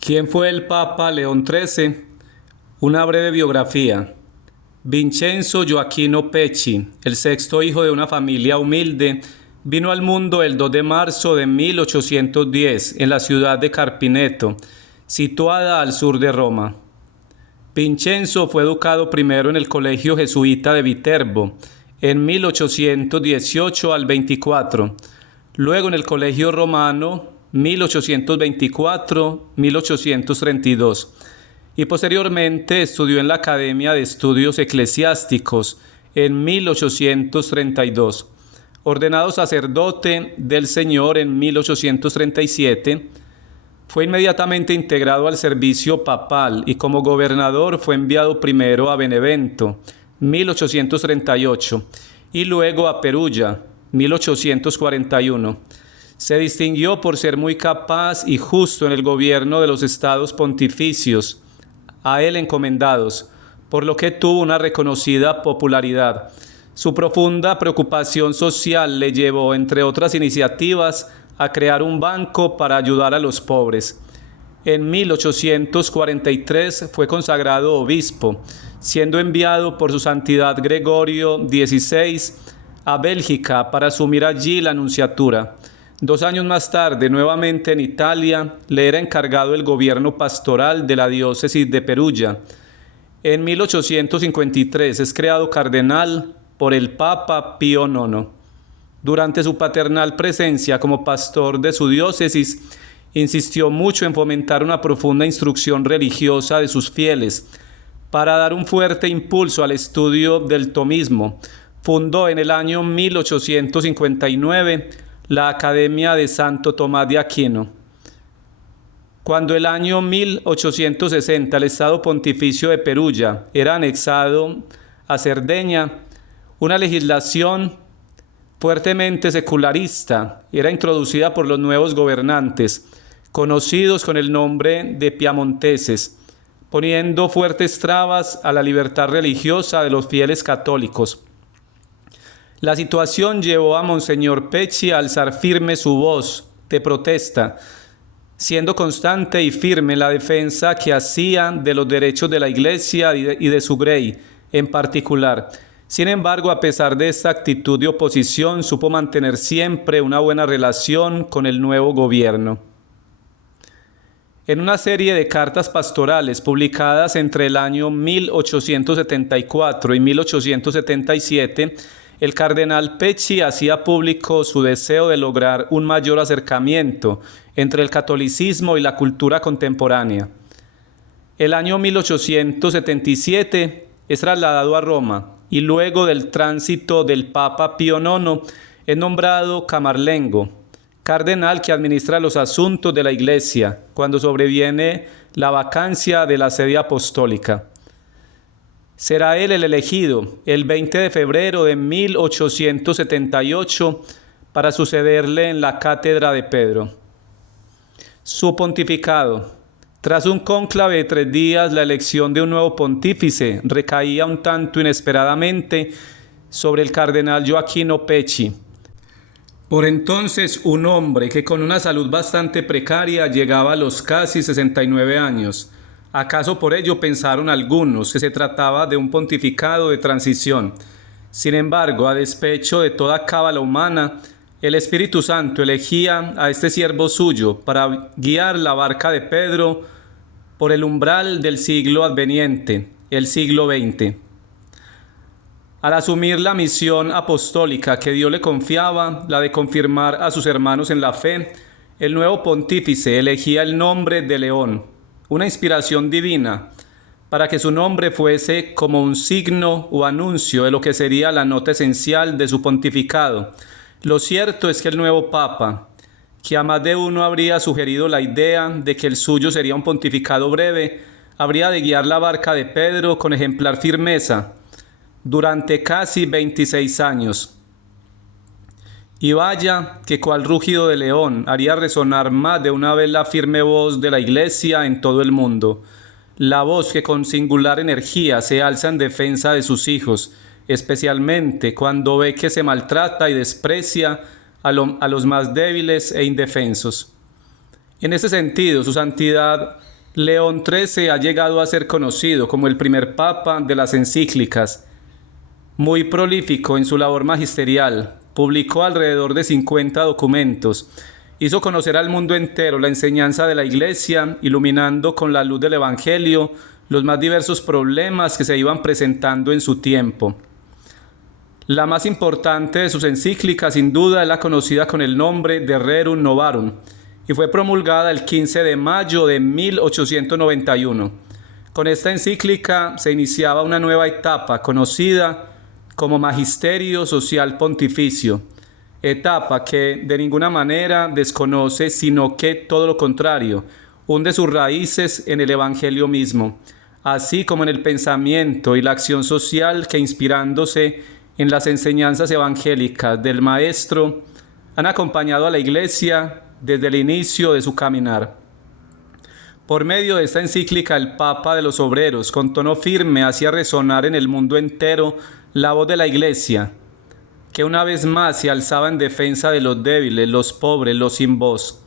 ¿Quién fue el Papa León XIII? Una breve biografía. Vincenzo Gioacchino Pecci, el sexto hijo de una familia humilde, vino al mundo el 2 de marzo de 1810 en la ciudad de Carpineto, situada al sur de Roma. Vincenzo fue educado primero en el colegio jesuita de Viterbo, en 1818 al 24, luego en el colegio romano 1824-1832 y posteriormente estudió en la Academia de Estudios Eclesiásticos en 1832. Ordenado sacerdote del Señor en 1837, fue inmediatamente integrado al servicio papal y como gobernador fue enviado primero a Benevento, 1838, y luego a Perugia, 1841. Se distinguió por ser muy capaz y justo en el gobierno de los estados pontificios, a él encomendados, por lo que tuvo una reconocida popularidad. Su profunda preocupación social le llevó, entre otras iniciativas, a crear un banco para ayudar a los pobres. En 1843 fue consagrado obispo, siendo enviado por su santidad Gregorio XVI a Bélgica para asumir allí la nunciatura. 2 años más tarde, nuevamente en Italia, le era encargado el gobierno pastoral de la diócesis de Perugia. En 1853 es creado cardenal por el Papa Pío IX. Durante su paternal presencia como pastor de su diócesis, insistió mucho en fomentar una profunda instrucción religiosa de sus fieles. Para dar un fuerte impulso al estudio del tomismo, fundó en el año 1859 la Academia de Santo Tomás de Aquino. Cuando el año 1860 el Estado Pontificio de Perugia era anexado a Cerdeña, una legislación fuertemente secularista era introducida por los nuevos gobernantes, conocidos con el nombre de piamonteses, poniendo fuertes trabas a la libertad religiosa de los fieles católicos. La situación llevó a Monseñor Pecci a alzar firme su voz de protesta, siendo constante y firme en la defensa que hacía de los derechos de la Iglesia y de su grey en particular. Sin embargo, a pesar de esta actitud de oposición, supo mantener siempre una buena relación con el nuevo gobierno. En una serie de cartas pastorales publicadas entre el año 1874 y 1877, el cardenal Pecci hacía público su deseo de lograr un mayor acercamiento entre el catolicismo y la cultura contemporánea. El año 1877 es trasladado a Roma y luego del tránsito del Papa Pío IX es nombrado camarlengo, cardenal que administra los asuntos de la Iglesia cuando sobreviene la vacancia de la sede apostólica. Será él el elegido el 20 de febrero de 1878 para sucederle en la cátedra de Pedro. Su pontificado. Tras un cónclave de 3 días, la elección de un nuevo pontífice recaía un tanto inesperadamente sobre el cardenal Gioacchino Pecci. Por entonces, un hombre que con una salud bastante precaria llegaba a los casi 69 años. ¿Acaso por ello pensaron algunos que se trataba de un pontificado de transición? Sin embargo, a despecho de toda cábala humana, el Espíritu Santo elegía a este siervo suyo para guiar la barca de Pedro por el umbral del siglo adveniente, el siglo XX. Al asumir la misión apostólica que Dios le confiaba, la de confirmar a sus hermanos en la fe, el nuevo pontífice elegía el nombre de León, una inspiración divina, para que su nombre fuese como un signo o anuncio de lo que sería la nota esencial de su pontificado. Lo cierto es que el nuevo Papa, que a más de uno habría sugerido la idea de que el suyo sería un pontificado breve, habría de guiar la barca de Pedro con ejemplar firmeza durante casi 26 años. Y vaya que cual rugido de león haría resonar más de una vez la firme voz de la Iglesia en todo el mundo, la voz que con singular energía se alza en defensa de sus hijos, especialmente cuando ve que se maltrata y desprecia a los más débiles e indefensos. En ese sentido, su santidad León XIII ha llegado a ser conocido como el primer papa de las encíclicas. Muy prolífico en su labor magisterial, publicó alrededor de 50 documentos. Hizo conocer al mundo entero la enseñanza de la Iglesia, iluminando con la luz del Evangelio los más diversos problemas que se iban presentando en su tiempo. La más importante de sus encíclicas, sin duda, es la conocida con el nombre de Rerum Novarum, y fue promulgada el 15 de mayo de 1891. Con esta encíclica se iniciaba una nueva etapa conocida como Magisterio Social Pontificio, etapa que de ninguna manera desconoce, sino que todo lo contrario, hunde sus raíces en el Evangelio mismo, así como en el pensamiento y la acción social que, inspirándose en las enseñanzas evangélicas del Maestro, han acompañado a la Iglesia desde el inicio de su caminar. Por medio de esta encíclica, el Papa de los Obreros, con tono firme, hacía resonar en el mundo entero la voz de la Iglesia, que una vez más se alzaba en defensa de los débiles, los pobres, los sin voz.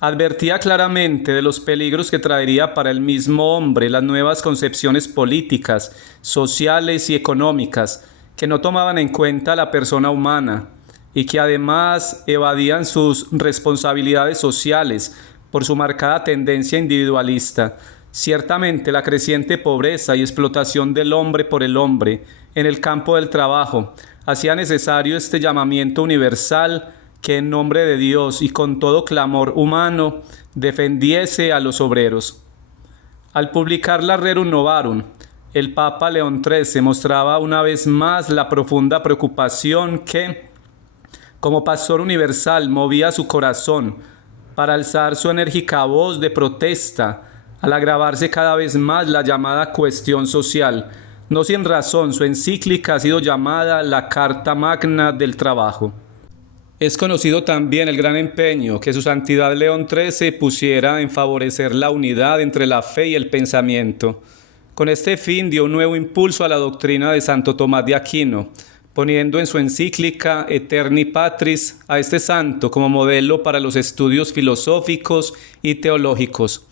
Advertía claramente de los peligros que traería para el mismo hombre las nuevas concepciones políticas, sociales y económicas, que no tomaban en cuenta a la persona humana y que además evadían sus responsabilidades sociales por su marcada tendencia individualista. Ciertamente la creciente pobreza y explotación del hombre por el hombre en el campo del trabajo hacía necesario este llamamiento universal que en nombre de Dios y con todo clamor humano defendiese a los obreros. Al publicar la Rerum Novarum, el Papa León XIII mostraba una vez más la profunda preocupación que, como pastor universal, movía su corazón para alzar su enérgica voz de protesta al agravarse cada vez más la llamada cuestión social. No sin razón, su encíclica ha sido llamada la Carta Magna del Trabajo. Es conocido también el gran empeño que su santidad León XIII pusiera en favorecer la unidad entre la fe y el pensamiento. Con este fin dio un nuevo impulso a la doctrina de Santo Tomás de Aquino, poniendo en su encíclica Eterni Patris a este santo como modelo para los estudios filosóficos y teológicos.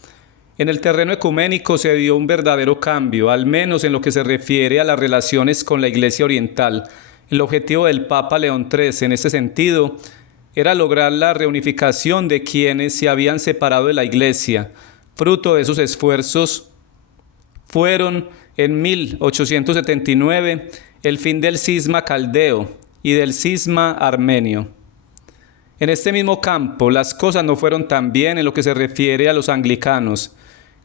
En el terreno ecuménico se dio un verdadero cambio, al menos en lo que se refiere a las relaciones con la Iglesia Oriental. El objetivo del Papa León XIII en este sentido era lograr la reunificación de quienes se habían separado de la Iglesia. Fruto de esos esfuerzos fueron en 1879 el fin del cisma caldeo y del cisma armenio. En este mismo campo las cosas no fueron tan bien en lo que se refiere a los anglicanos.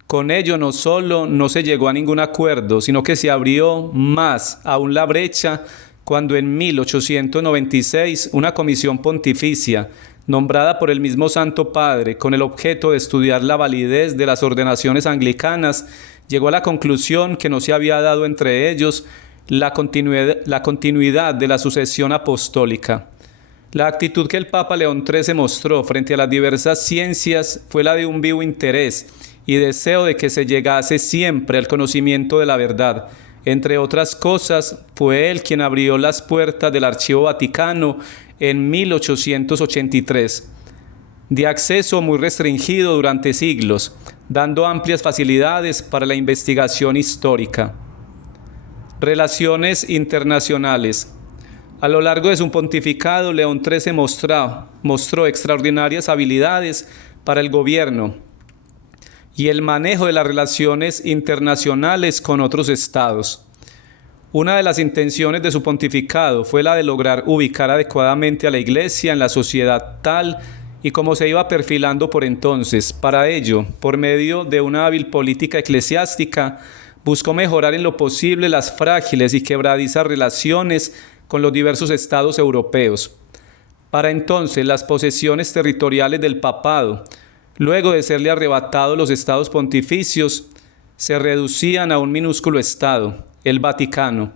Con ello no solo no se llegó a ningún acuerdo, sino que se abrió más aún la brecha cuando en 1896 una comisión pontificia, nombrada por el mismo Santo Padre con el objeto de estudiar la validez de las ordenaciones anglicanas, llegó a la conclusión que no se había dado entre ellos la continuidad de la sucesión apostólica. La actitud que el Papa León XIII mostró frente a las diversas ciencias fue la de un vivo interés y deseo de que se llegase siempre al conocimiento de la verdad. Entre otras cosas, fue él quien abrió las puertas del Archivo Vaticano en 1883, de acceso muy restringido durante siglos, dando amplias facilidades para la investigación histórica. Relaciones internacionales. A lo largo de su pontificado, León XIII mostró extraordinarias habilidades para el gobierno y el manejo de las relaciones internacionales con otros estados. Una de las intenciones de su pontificado fue la de lograr ubicar adecuadamente a la Iglesia en la sociedad tal y como se iba perfilando por entonces. Para ello, por medio de una hábil política eclesiástica, buscó mejorar en lo posible las frágiles y quebradizas relaciones con los diversos estados europeos. Para entonces, las posesiones territoriales del papado, luego de serle arrebatados los estados pontificios, se reducían a un minúsculo estado, el Vaticano.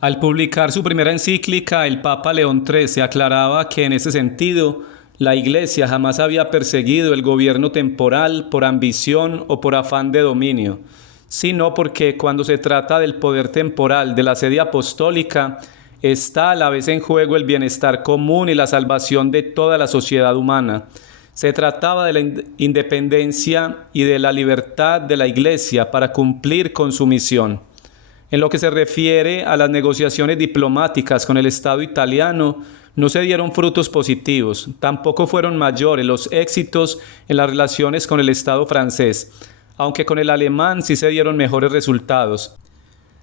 Al publicar su primera encíclica, el Papa León XIII aclaraba que en ese sentido la Iglesia jamás había perseguido el gobierno temporal por ambición o por afán de dominio, sino porque cuando se trata del poder temporal de la sede apostólica, está a la vez en juego el bienestar común y la salvación de toda la sociedad humana. Se trataba de la independencia y de la libertad de la Iglesia para cumplir con su misión. En lo que se refiere a las negociaciones diplomáticas con el Estado italiano, no se dieron frutos positivos, tampoco fueron mayores los éxitos en las relaciones con el Estado francés, aunque con el alemán sí se dieron mejores resultados.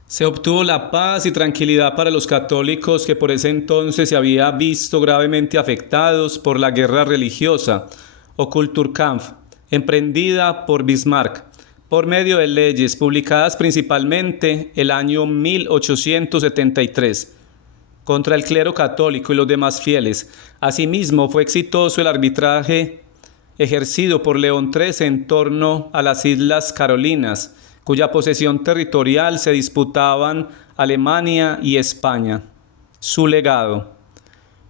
Se obtuvo la paz y tranquilidad para los católicos que por ese entonces se había visto gravemente afectados por la guerra religiosa o Kulturkampf, emprendida por Bismarck, por medio de leyes publicadas principalmente el año 1873 contra el clero católico y los demás fieles. Asimismo, fue exitoso el arbitraje ejercido por León XIII en torno a las Islas Carolinas, cuya posesión territorial se disputaban Alemania y España. Su legado.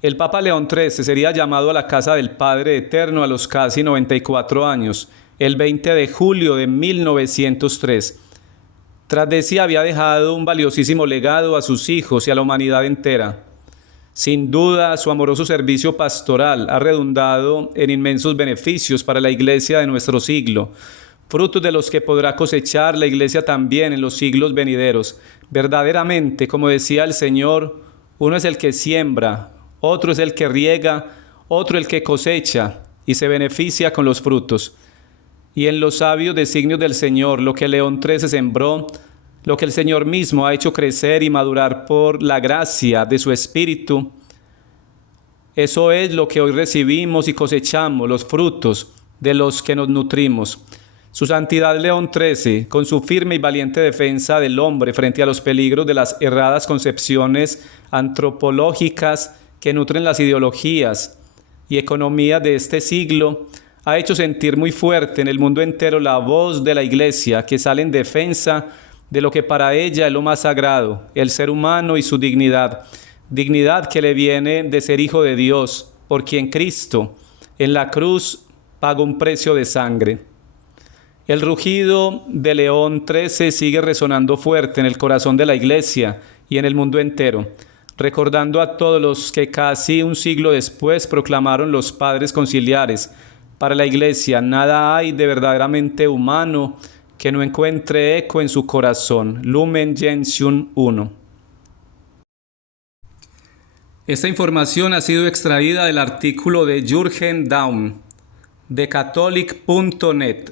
El Papa León XIII sería llamado a la casa del Padre Eterno a los casi 94 años, el 20 de julio de 1903. Tras de sí había dejado un valiosísimo legado a sus hijos y a la humanidad entera. Sin duda, su amoroso servicio pastoral ha redundado en inmensos beneficios para la Iglesia de nuestro siglo, frutos de los que podrá cosechar la Iglesia también en los siglos venideros. Verdaderamente, como decía el Señor, uno es el que siembra, otro es el que riega, otro el que cosecha y se beneficia con los frutos. Y en los sabios designios del Señor, lo que León XIII sembró, lo que el Señor mismo ha hecho crecer y madurar por la gracia de su Espíritu, eso es lo que hoy recibimos y cosechamos, los frutos de los que nos nutrimos. Su Santidad León XIII, con su firme y valiente defensa del hombre frente a los peligros de las erradas concepciones antropológicas que nutren las ideologías y economías de este siglo, ha hecho sentir muy fuerte en el mundo entero la voz de la Iglesia que sale en defensa de lo que para ella es lo más sagrado, el ser humano y su dignidad, dignidad que le viene de ser hijo de Dios, por quien Cristo en la cruz pagó un precio de sangre. El rugido de León XIII sigue resonando fuerte en el corazón de la Iglesia y en el mundo entero, recordando a todos los que casi un siglo después proclamaron los padres conciliares. Para la Iglesia nada hay de verdaderamente humano que no encuentre eco en su corazón. Lumen Gentium 1. Esta información ha sido extraída del artículo de Jürgen Daum de catholic.net.